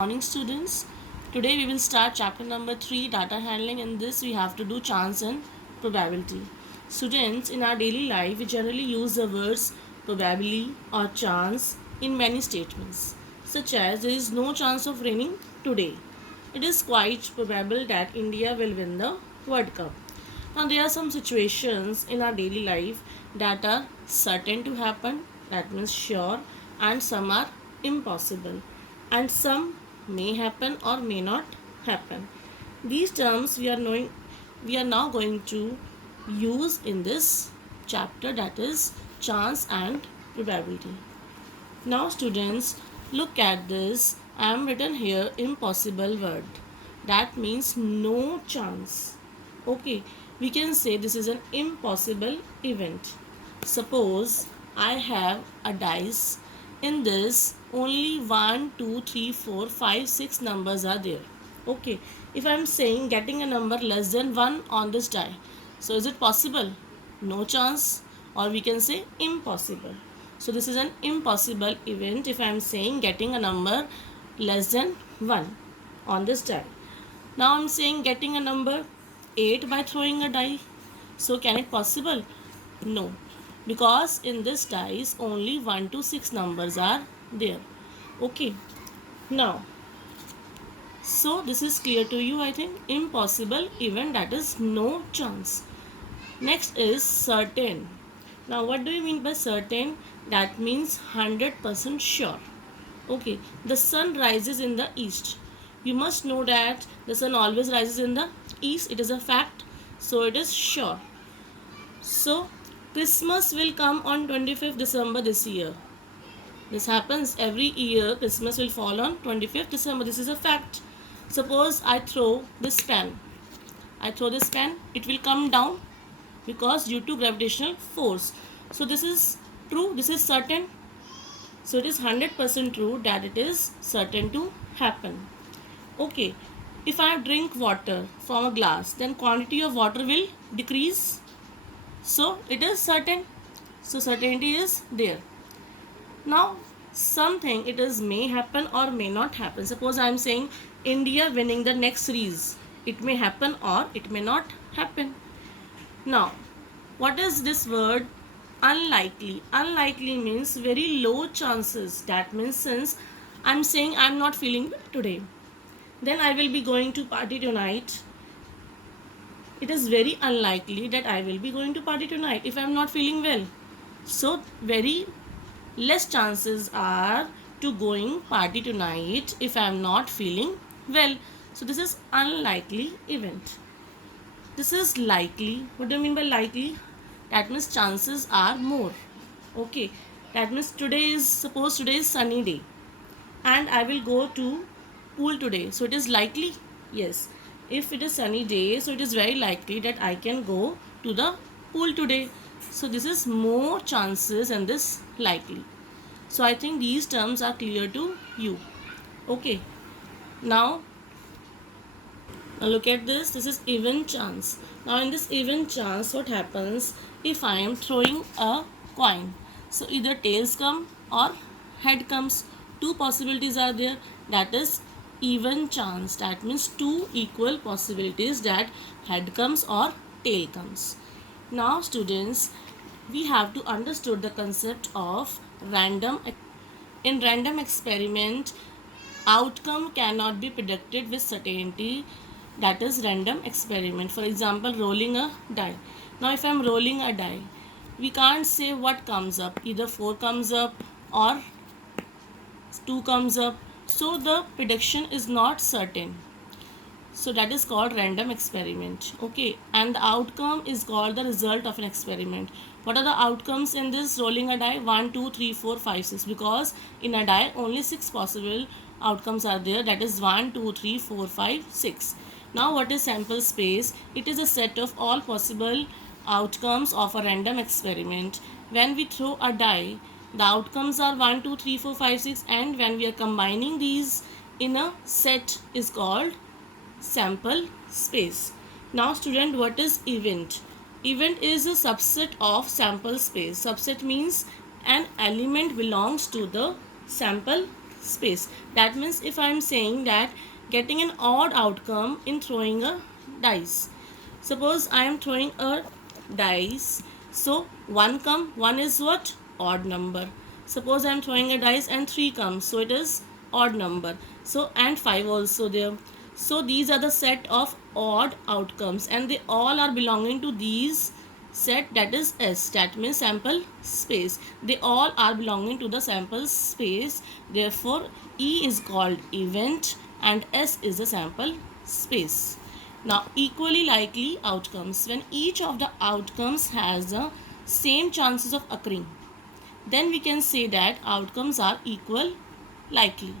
Morning, students. Today we will start chapter number 3, data handling. In this we have to do chance and probability. Students, in our daily life we generally use the words probability or chance in many statements, such as there is no chance of raining today. It is quite probable that India will win the World Cup. Now there are some situations in our daily life that are certain to happen, that means sure, and some are impossible, and some may happen or may not happen. These terms we are now going to use in this chapter, that is chance and probability. Now students, look at this. I am written here impossible word. That means no chance. Okay, we can say this is an impossible event. Suppose I have a dice. In this only 1, 2, 3, 4, 5, 6 numbers are there. Okay, if I am saying getting a number less than 1 on this die, so is it possible? No chance, or we can say impossible. So this is an impossible event if I am saying getting a number less than 1 on this die. Now I am saying getting a number 8 by throwing a die. So can it possible? No, because in this dice only 1 to 6 numbers are there. Okay, now so this is clear to you, I think. Impossible event, that is no chance. Next is certain. Now what do you mean by certain? That means 100% sure. Okay, the sun rises in the east. You must know that the sun always rises in the east. It is a fact. So it is sure. So Christmas will come on 25th December this year. This happens every year. Christmas will fall on 25th December. This is a fact. Suppose I throw this pen. It will come down because due to gravitational force. So this is true, this is certain. So it is 100% true that it is certain to happen. Okay, if I drink water from a glass, then quantity of water will decrease. So it is certain. So certainty is there. Now something, it is may happen or may not happen. Suppose I am saying India winning the next series. It may happen or it may not happen. Now what is this word unlikely? Unlikely means very low chances. That means since I am saying I am not feeling well today, then I will be going to party tonight. It is very unlikely that I will be going to party tonight if I am not feeling well. So very less chances are to going party tonight if I am not feeling well. So this is unlikely event. This is likely. What do you mean by likely? That means chances are more. Okay, that means suppose today is sunny day and I will go to pool today. So it is likely? Yes. If it is sunny day, so it is very likely that I can go to the pool today. So this is more chances and this likely. So I think these terms are clear to you. Okay. Now look at this. This is even chance. Now in this even chance, what happens if I am throwing a coin? So either tails come or head comes. Two possibilities are there. That is even chance. That means two equal possibilities that head comes or tail comes. Now students, we have to understood the concept of random. In random experiment, outcome cannot be predicted with certainty. That is random experiment. For example, rolling a die. Now if I am rolling a die, we can't say what comes up. Either 4 comes up or 2 comes up. So the prediction is not certain. So that is called random experiment. Okay, and the outcome is called the result of an experiment. What are the outcomes in this rolling a die? 1, 2, 3, 4, 5, 6. Because in a die only 6 possible outcomes are there. That is 1, 2, 3, 4, 5, 6. Now what is sample space? It is a set of all possible outcomes of a random experiment. When we throw a die, the outcomes are 1, 2, 3, 4, 5, 6, and when we are combining these in a set is called sample space. Now student, what is event? Event is a subset of sample space. Subset means an element belongs to the sample space. That means if I am saying that getting an odd outcome in throwing a dice. Suppose I am throwing a dice. So 1 is what? Odd number. Suppose I am throwing a dice and 3 comes. So it is odd number. So and 5 also there. So these are the set of odd outcomes and they all are belonging to these set, that is S, that means sample space. They all are belonging to the sample space. Therefore E is called event and S is the sample space. Now equally likely outcomes. When each of the outcomes has the same chances of occurring, then we can say that outcomes are equal likely.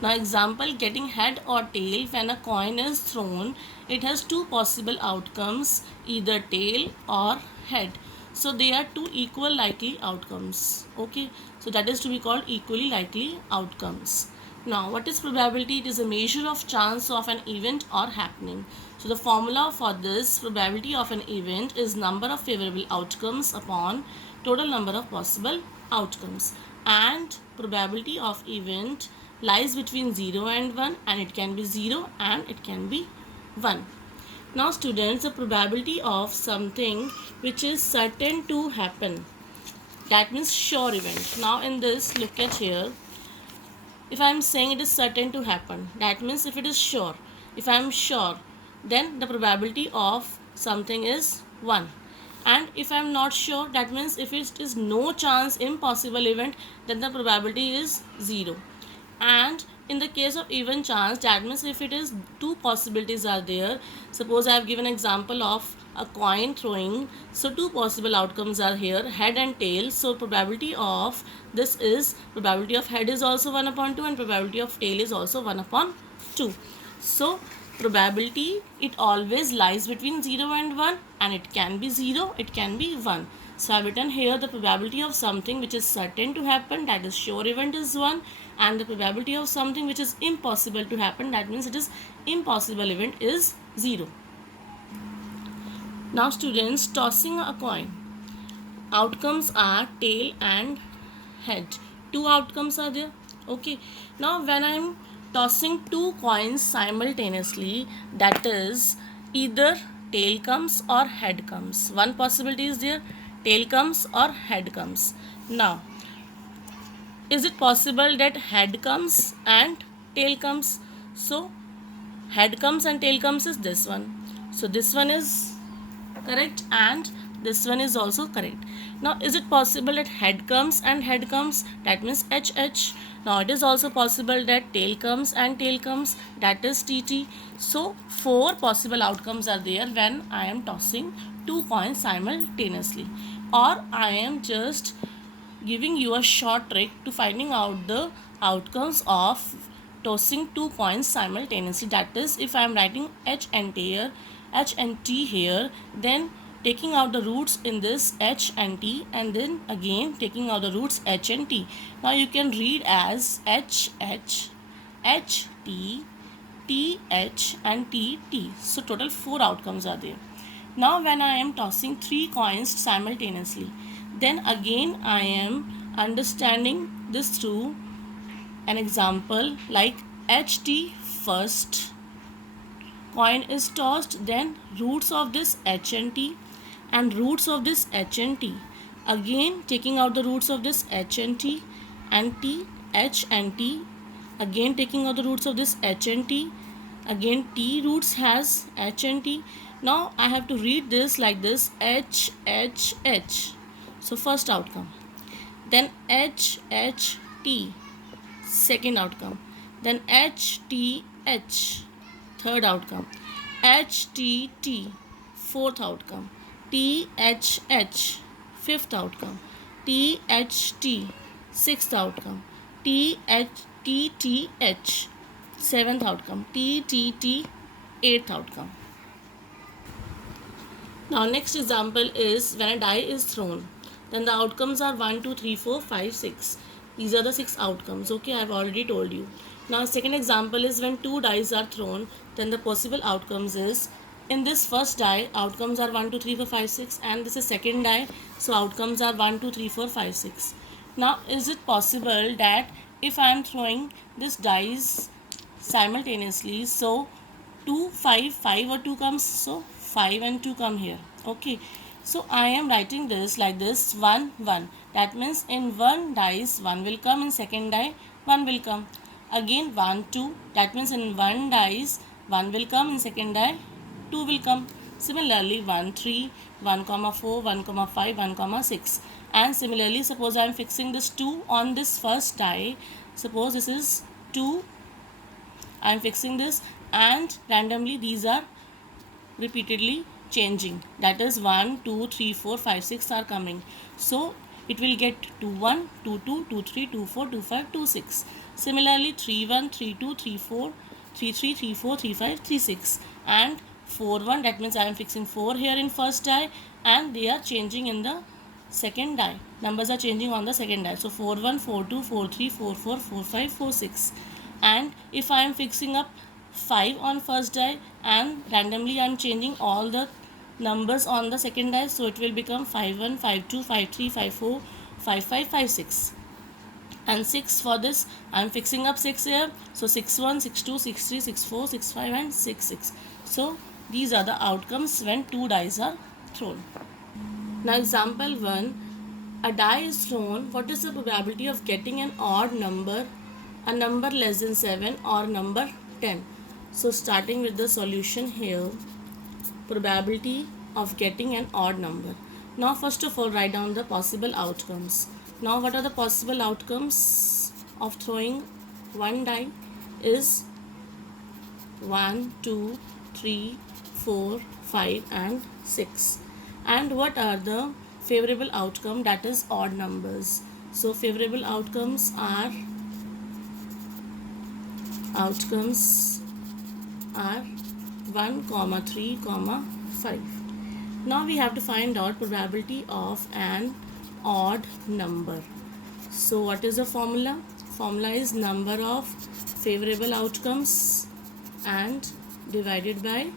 Now example, getting head or tail. When a coin is thrown, it has two possible outcomes, either tail or head. So they are two equal likely outcomes. Okay, so that is to be called equally likely outcomes. Now what is probability? It is a measure of chance of an event or happening. So the formula for this probability of an event is number of favorable outcomes upon total number of possible outcomes, and probability of event lies between 0 and 1, and it can be 0 and it can be 1. Now students, the probability of something which is certain to happen, that means sure event. Now in this, look at here, if I am saying it is certain to happen, that means if it is sure, if I am sure, then the probability of something is 1. And if I am not sure, that means if it is no chance, impossible event, then the probability is 0. And in the case of even chance, that means if it is two possibilities are there. Suppose I have given example of a coin throwing. So two possible outcomes are here, head and tail. So probability of this is, probability of head is also 1 upon 2 and probability of tail is also 1 upon 2. So probability, it always lies between 0 and 1, and it can be 0, it can be 1. So I have written here the probability of something which is certain to happen, that is sure event, is 1, and the probability of something which is impossible to happen, that means it is impossible event, is 0. Now students, tossing a coin. Outcomes are tail and head. Two outcomes are there. Okay. Now when I am tossing two coins simultaneously, that is either tail comes or head comes. One possibility is there, tail comes or head comes. Now is it possible that head comes and tail comes? So head comes and tail comes is this one. So this one is correct and this one is also correct. Now is it possible that head comes and head comes? That means HH. Now it is also possible that tail comes and tail comes, that is TT. So four possible outcomes are there when I am tossing two coins simultaneously, or I am just giving you a short trick to finding out the outcomes of tossing two coins simultaneously. That is, if I am writing H and T here, then taking out the roots in this H and T, and then again taking out the roots H and T. Now you can read as H H, H T, T H and T T. So total four outcomes are there. Now when I am tossing three coins simultaneously, then again I am understanding this through an example like HT first. Coin is tossed, then roots of this H and T and roots of this H and T. Again taking out the roots of this H and T and T, H and T. Again taking out the roots of this H and T. Again T roots has H and T. Now I have to read this like this, H, H, H. So first outcome. Then H, H, T. Second outcome. Then H, T, H. Third outcome. H, T, T. Fourth outcome. T, H, H. Fifth outcome. T, H, T. Sixth outcome. T, H, T, T, H. Seventh outcome. T, T, T. Eighth outcome. Now next example is when a die is thrown. Then the outcomes are 1, 2, 3, 4, 5, 6. These are the 6 outcomes. Okay, I have already told you. Now second example is when two dice are thrown. Then the possible outcomes is, in this first die, outcomes are 1, 2, 3, 4, 5, 6, and this is second die. So outcomes are 1, 2, 3, 4, 5, 6. Now is it possible that if I am throwing this dice simultaneously, so 2 5 5 or 2 comes, so 5 and 2 come here. Okay, so I am writing this like this, 1 1. That means in one dice 1 will come, in second die 1 will come. Again 1 2, that means in one dice 1 will come, in second die 2 will come. Similarly 1 3, 1 comma 4, 1 comma 5, 1 comma 6. And similarly, suppose I am fixing this 2 on this first die. Suppose this is 2, I am fixing this, and randomly these are repeatedly changing. That is 1 2 3 4 5 6 are coming. So it will get 2 1 2 2 2 3 2 4 2 5 2 6. Similarly 3 1 3 2 3 4 3 3 3 4 3 5 3 6 and 4 1. That means I am fixing 4 here in first die, and they are changing in the second die. Numbers are changing on the second die. So 4 1 4 2 4 3 4 4 4 5 4 6. And if I am fixing up 5 on first die and randomly I am changing all the numbers on the second die, so it will become 5 1 5 2 5 3 5 4 5 5 5 6. And 6 for this I am fixing up 6 here, so 6 1 6 2 6 3 6 4 6 5 and 6 6. So these are the outcomes when two dice are thrown. Now example 1, a die is thrown. What is the probability of getting an odd number, a number less than 7 or number 10? So starting with the solution here, probability of getting an odd number. Now first of all write down the possible outcomes. Now what are the possible outcomes of throwing one die is 1 2 3 4 5 and 6. And what are the favorable outcome, that is odd numbers. So favorable outcomes are 1 comma 3 comma 5. Now we have to find out probability of an odd number. So what is the formula? Formula is number of favorable outcomes and divided by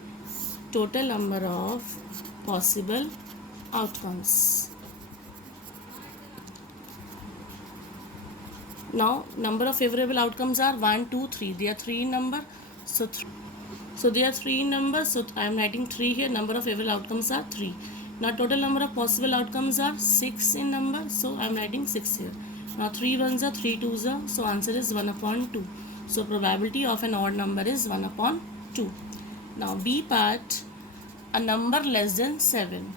total number of possible outcomes. Now number of favorable outcomes are 1 2 3. They are 3 in number, so they are 3 in number, so I am writing 3 here. Number of favorable outcomes are 3. Now total number of possible outcomes are 6 in number, so I am writing 6 here. Now 3 ones are 3 twos are, so answer is 1 upon 2. So probability of an odd number is 1 upon 2. Now B part, a number less than 7.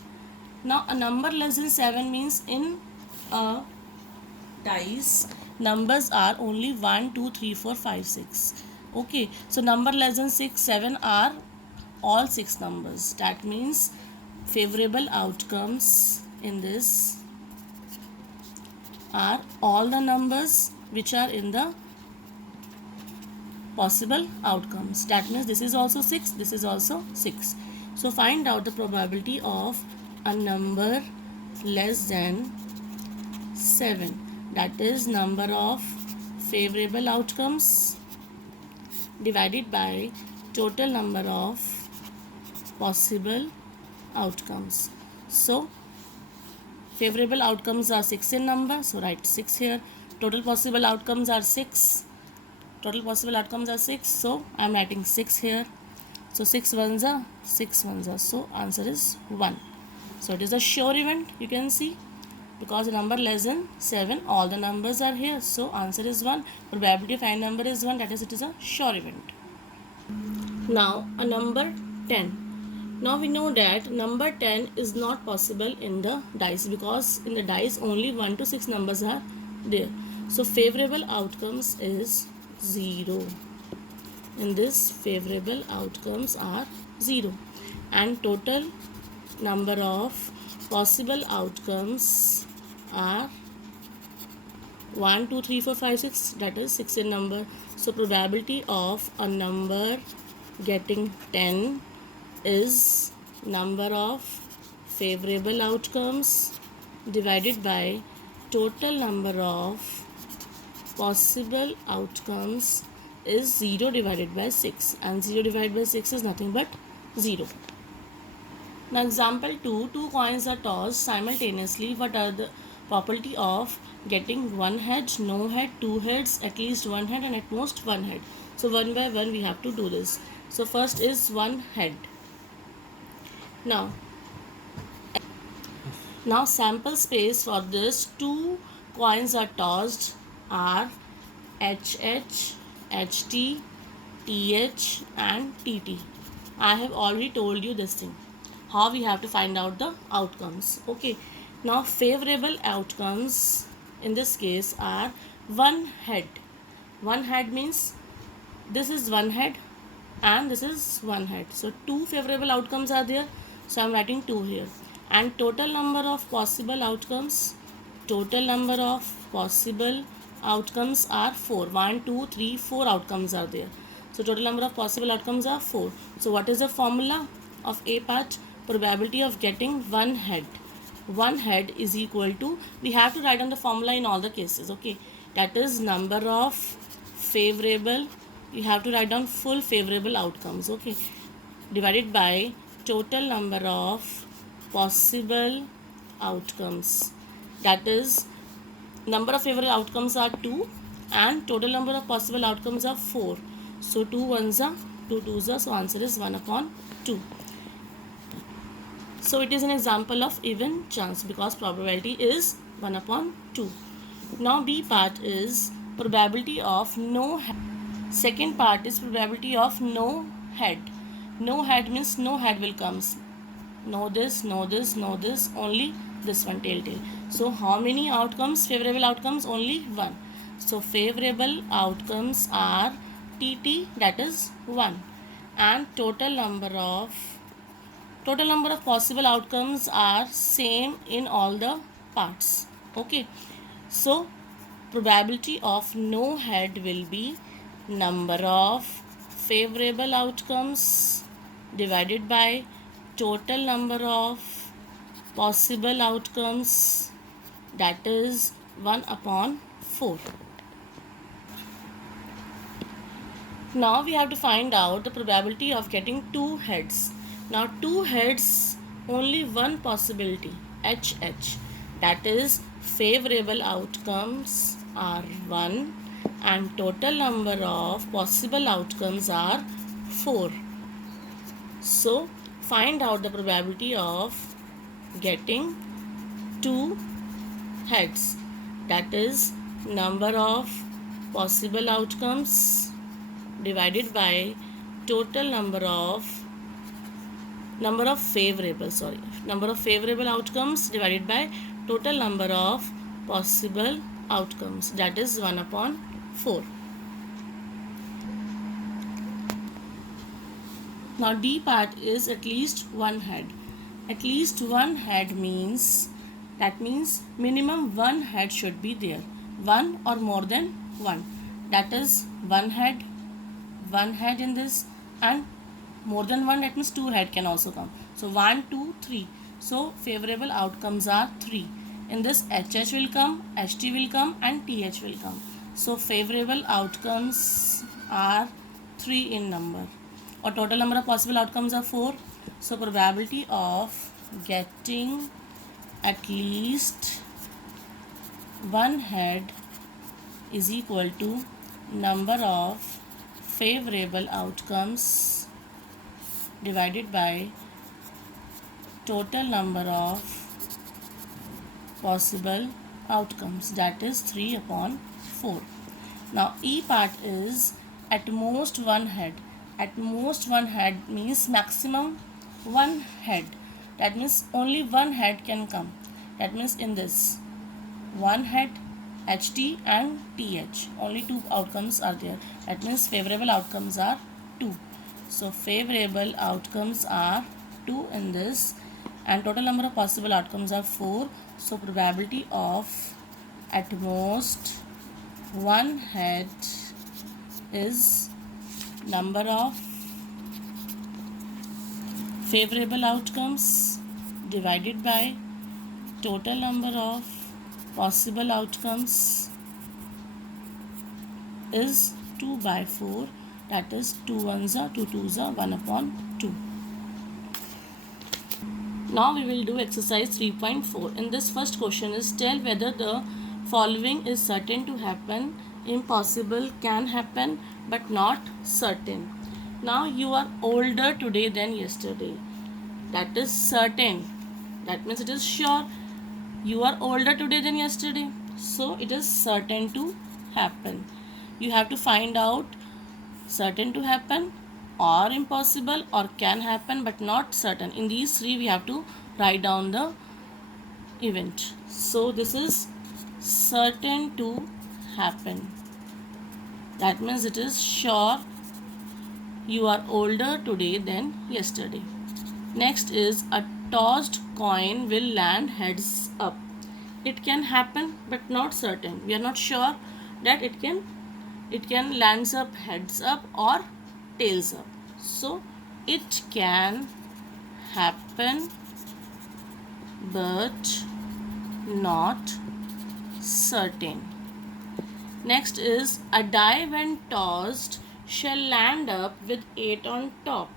Now a number less than 7 means in a dice numbers are only 1 2 3 4 5 6. Okay, so number less than 6 7 are all 6 numbers. That means favorable outcomes in this are all the numbers which are in the possible outcomes. That means this is also 6, this is also 6. So find out the probability of a number less than 7. That is number of favorable outcomes divided by total number of possible outcomes. So favorable outcomes are 6 in number, so write 6 here. Total possible outcomes are 6. Total possible outcomes are 6, so I am writing 6 here. So 6 ones are 6 ones are, so answer is 1. So it is a sure event, you can see, because the number less than 7, all the numbers are here, so answer is 1. Probability of any number is 1, that is it is a sure event. Now a number 10. Now we know that number 10 is not possible in the dice, because in the dice only 1 to 6 numbers are there. So favorable outcomes is 0. In this favorable outcomes are 0, and total number of possible outcomes are 1 2 3 4 5 6, that is 6 in number. So probability of a number getting 10 is number of favorable outcomes divided by total number of possible outcomes is 0 divided by 6, and 0 divided by 6 is nothing but 0. Now example 2, two coins are tossed simultaneously. What are Probability of getting one head, no head, two heads, at least one head, and at most one head. So one by one we have to do this. So first is one head. Now sample space for this two coins are tossed are HH, HT, TH and TT. I have already told you this thing, how we have to find out the outcomes. Okay, now favorable outcomes in this case are one head. One head means this is one head and this is one head. So two favorable outcomes are there. So I am writing 2 here. And total number of possible outcomes, are 4. 1, 2, 3, 4 outcomes are there. So total number of possible outcomes are 4. So what is the formula of A part? Probability of getting one head. One head is equal to, we have to write down the formula in all the cases. Okay, that is number of favorable, you have to write down full favorable outcomes. Okay, divided by total number of possible outcomes. That is, number of favorable outcomes are 2 and total number of possible outcomes are 4. So 2 ones are 2 twos are, so answer is 1 upon 2. So it is an example of even chance because probability is 1 upon 2. Now B part is probability of no head. Second part is probability of no head. No head means no head will comes. No this, no this, no this, only this one tail. So how many outcomes? Favorable outcomes only 1. So favorable outcomes are TT, that is 1, and total number of possible outcomes are same in all the parts. Okay, so probability of no head will be number of favorable outcomes divided by total number of possible outcomes, that is 1 upon 4. Now we have to find out the probability of getting two heads. Now two heads, only one possibility, HH, that is favorable outcomes are 1 and total number of possible outcomes are 4. So find out the probability of getting two heads, that is number of possible outcomes divided by total number of favorable outcomes divided by total number of possible outcomes, that is 1 upon 4. Now D part is at least one head. At least one head means, that means minimum one head should be there, one or more than one, that is one head in this, and more than one, that means two head can also come. So 1, 2, 3. So favorable outcomes are 3. In this HH will come, HT will come and TH will come. So favorable outcomes are 3 in number, or total number of possible outcomes are 4. So probability of getting at least one head is equal to number of favorable outcomes divided by total number of possible outcomes, that is 3 upon 4. Now E part is at most one head. At most one head means maximum one head, that means only one head can come, that means in this one head, HT and TH, only two outcomes are there, that means favorable outcomes are 2. So favorable outcomes are 2 in this, and total number of possible outcomes are 4. So probability of at most one head is number of favorable outcomes divided by total number of possible outcomes is 2 by 4, that is 2 ones are 2 twos are 1 upon 2. Now we will do exercise 3.4. In this first question is tell whether the following is certain to happen, impossible, can happen, but not certain. Now you are older today than yesterday. That is certain. That means it is sure. You are older today than yesterday. So it is certain to happen. You have to find out certain to happen or impossible or can happen but not certain. In these three we have to write down the event. So this is certain to happen. That means it is sure you are older today than yesterday. Next is a tossed coin will land heads up. It can happen but not certain. We are not sure that it can lands up heads up or tails up. So it can happen but not certain. Next is a die when tossed shall land up with 8 on top.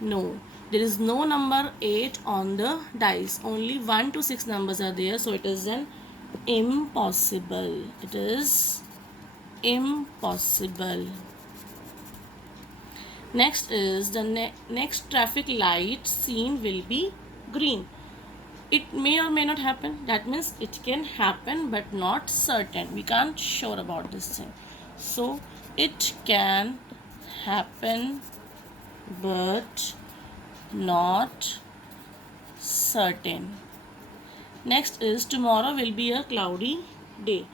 No, there is no number 8 on the dice. Only 1 to 6 numbers are there. So it is an impossible. It is impossible. Next is the next traffic light seen will be green. It may or may not happen. That means it can happen but not certain. We can't sure about this thing. So it can happen but not certain. Next is tomorrow will be a cloudy day.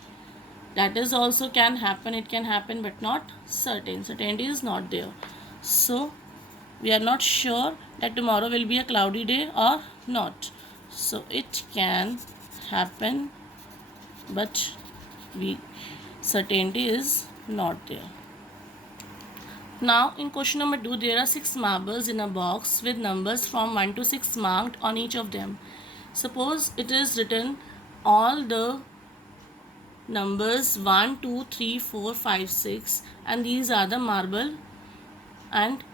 That is also can happen. It can happen but not certain. Certainty is not there. So we are not sure that tomorrow will be a cloudy day or not. So it can happen but certainty is not there. Now in question number 2 there are 6 marbles in a box with numbers from 1 to 6 marked on each of them. Suppose it is written all the numbers 1, 2, 3, 4, 5, 6 and these are the marble and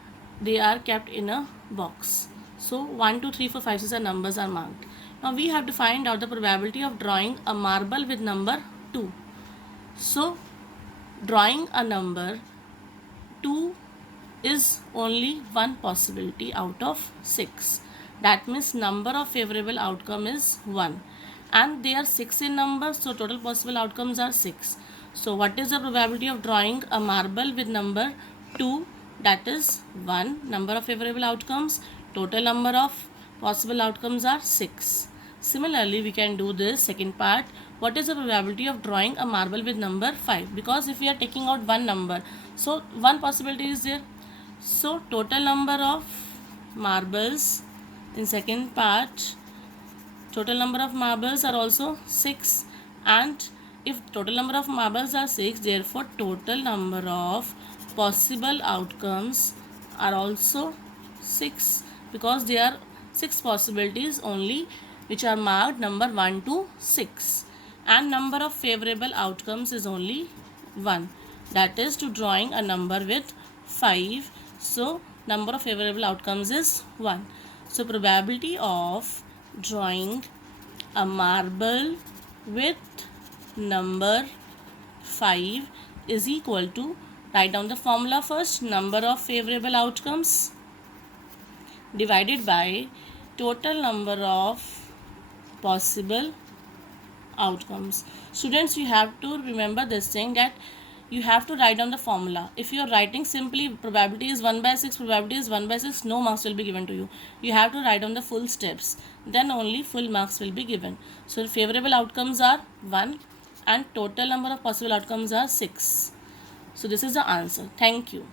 they are kept in a box. So 1, 2, 3, 4, 5, 6 are numbers are marked. Now we have to find out the probability of drawing a marble with number 2. So drawing a number 2 is only one possibility out of 6. That means number of favorable outcome is 1. And they are 6 in number, so total possible outcomes are 6. So what is the probability of drawing a marble with number 2? That is 1. Number of favorable outcomes. Total number of possible outcomes are 6. Similarly, we can do this second part. What is the probability of drawing a marble with number 5? Because if we are taking out one number, so one possibility is there. So total number of marbles in second part, total number of marbles are also 6, and if total number of marbles are 6, therefore total number of possible outcomes are also 6, because there are 6 possibilities only which are marked number 1 to 6, and number of favorable outcomes is only 1, that is to drawing a number with 5. So number of favorable outcomes is 1. So probability of drawing a marble with number 5 is equal to, write down the formula first, number of favorable outcomes divided by total number of possible outcomes. Students, you have to remember this thing, that you have to write down the formula. If you are writing simply probability is 1 by 6, probability is 1 by 6, no marks will be given to you. You have to write down the full steps, then only full marks will be given. So favorable outcomes are 1 and total number of possible outcomes are 6. So this is the answer. Thank you.